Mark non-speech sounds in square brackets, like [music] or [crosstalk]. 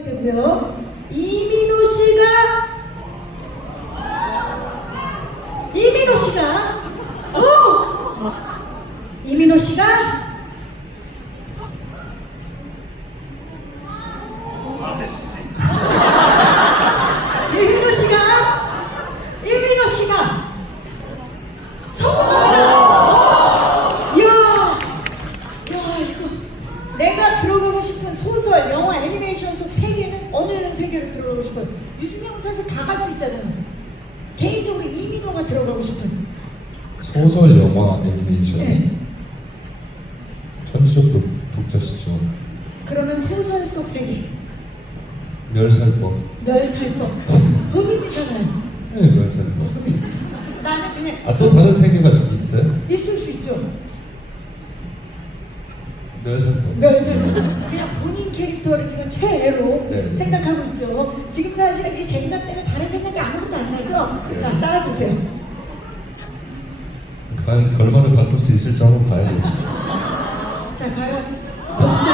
하게 되고요. 이민호 씨가 이민호 씨가 오 이민호 씨가 이민호 씨가 이민호 씨가 성공합니다. 이야, 야 이거 내가 들어가고 싶은 소설, 영화, 애니메이션 속 세계는 어느 세계로 들어가고 싶어요? 유준형은 사실 다 갈 수 있잖아요. 개인적으로 이민호가 들어가고 싶은. 소설, 영화, 애니메이션. 네. 천지적 독, 독자 시죠. 그러면 소설 속 세계, 멸살법. 멸살법, [laughs] 본인이잖아요. 네, 멸살법. 나는 그냥 아, 또 다른 세계가 좀 있어요? 있을 수 있죠. 멸살법. 멸살법. 그냥 본인 캐릭터를 지금 최애로 네. 생각하고 있죠. 지금 사실 이 젠가 때문에 다른 생각이 아무것도 안 나죠? 네. 자, 쌓아주세요. 과연 결말을 바꿀 수 있을지 한번 봐야겠죠. 자, 과연 독자는